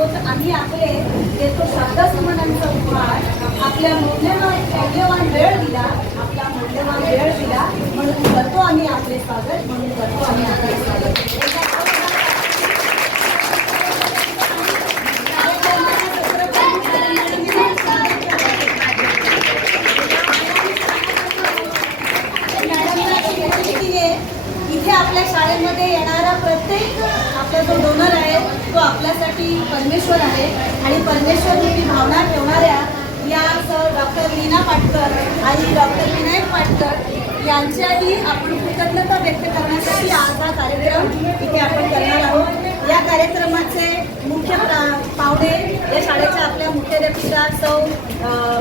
आहोत. आम्ही आपले देतो शब्द सुमनांचा उपहार आपल्या मौल्यवान मौल्यवान वेळ दिला आपला मौल्यवान वेळ दिला म्हणून करतो आम्ही आपले स्वागत म्हणून करतो आपल्या शाळेमध्ये येणारा प्रत्येक आपला जो डोनर आहे तो आपल्यासाठी परमेश्वर आहे. आणि परमेश्वर ही भावना ठेवणाऱ्या या सर डॉक्टर लीना पाटकर आणि डॉक्टर विनायक पाटकर यांच्याही आपण कृतज्ञता व्यक्त करण्यासाठी आज हा कार्यक्रम इथे आपण करणार आहोत. या कार्यक्रमाचे मुख्य पाहुणे या शाळेच्या आपल्या मुख्याध्यापिका सौ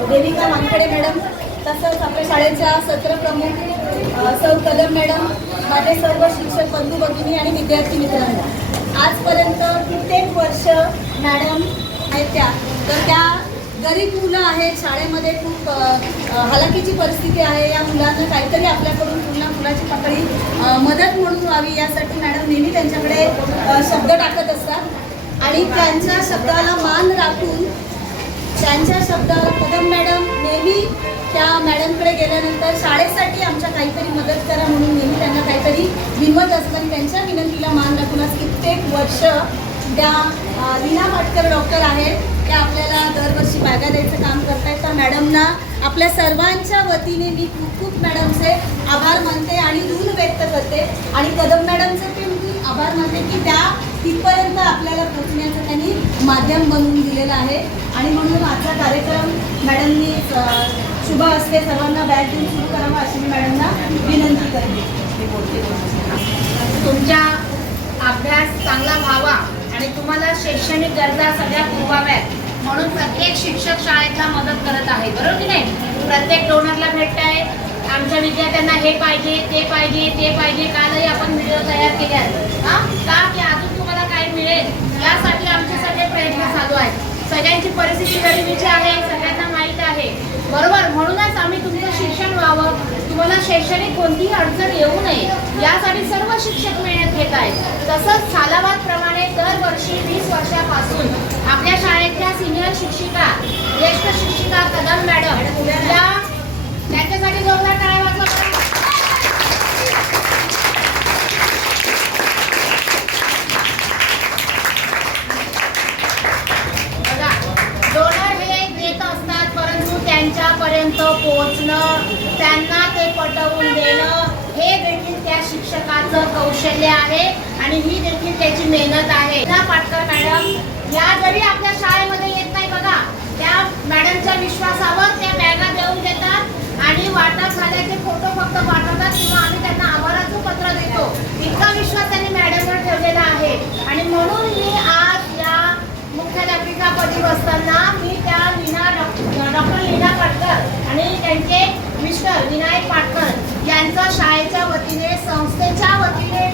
देविका वानखेडे मॅडम तसंच आपल्या शाळेच्या सत्रप्रमुख सौ कदम मॅडम माझे सर्व शिक्षक बंधू भगिनी आणि विद्यार्थी मित्रांनो. आजपर्यंत कित्येक वर्ष मॅडम आहेत त्या. तर त्या गरीब मुलं आहेत शाळेमध्ये खूप हलाखीची परिस्थिती आहे. या मुलांना काहीतरी आपल्याकडून पुन्हा मुलाची पकडी मदत म्हणून व्हावी यासाठी मॅडम नेहमी त्यांच्याकडे शब्द टाकत असतात. आणि त्यांच्या शब्दाला मान राखून त्यांच्या शब्दावर कदम मॅडम नेहमी त्या मॅडमकडे गेल्यानंतर शाळेसाठी आमच्या काहीतरी मदत करा म्हणून नेहमी त्यांना काहीतरी विनवत असतं. आणि त्यांच्या विनंतीला मान राखूनच कित्येक वर्ष त्या लीना पाटकर डॉक्टर आहेत. त्या आपल्याला दरवर्षी बागा द्यायचं काम करतायत. त्या मॅडमना आपल्या सर्वांच्या वतीने मी खूप खूप मॅडमचे आभार मानते आणि ऋण व्यक्त करते. आणि कदम मॅडमचे ते मी आभार मानते की त्या तिथपर्यंत आपल्याला पोहोचण्याचं त्यांनी माध्यम बनवून दिलेलं आहे. आणि म्हणून आजचा कार्यक्रम मॅडमनी शुभ असते सर्वांना बॅग देऊन सुरू करावा अशी मी मॅडमना विनंती करते. तुमच्या अभ्यास चांगला व्हावा आणि तुम्हाला शैक्षणिक गरजा सगळ्या पुरवाव्यात. म्हणून प्रत्येक शिक्षक शाळेतला मदत करत आहे. बरोबर की नाही? प्रत्येक डोनरला भेटत आहे. आमच्या विद्यार्थ्यांना हे पाहिजे ते पाहिजे ते पाहिजे. कालही आपण व्हिडिओ तयार केले आहेत हां? का? की अजून तुम्हाला काय मिळेल? यासाठी सगळ्यांची परिस्थिती गरिबीची आहे सगळ्यांना माहीत आहे. बरोबर? म्हणूनच आम्ही तुमचं शिक्षण व्हावं. तुम्हाला शैक्षणिक कोणतीही अडचण येऊ नये. यासाठी सर्व शिक्षक मेहनत घेत आहेत. तसंच सालाबाद प्रमाणे दरवर्षी वीस वर्षापासून आपल्या शाळेतल्या सिनियर शिक्षिका ज्येष्ठ शिक्षिका कदम मॅडम या त्यांच्या जोरदार टाळ्या वाजवा बरं. बघा डोनर हे देत असतात परंतु त्यांच्यापर्यंत पोहोचणं त्यांना ते पटवून देणं हे देखील त्या शिक्षकाचं कौशल्य आहे आणि ही देखील त्याची मेहनत आहे. ना पाटकर मॅडम? या जरी आपल्या शाळेमध्ये येत नाही बघा. त्या मॅडमच्या विश्वासावर त्या बॅगा देऊन देतात आणि वाटप झाल्याचे फोटो फक्त पाठवतात किंवा आम्ही त्यांना आभाराचं पत्र देतो. इतका विश्वास त्यांनी मॅडमवर ठेवलेला आहे. आणि म्हणून मी आज या मुख्याध्यापिकापदी बसताना मी त्या लीना डॉक्टर लीना पाटकर आणि त्यांचे मिस्टर विनायक पाटकर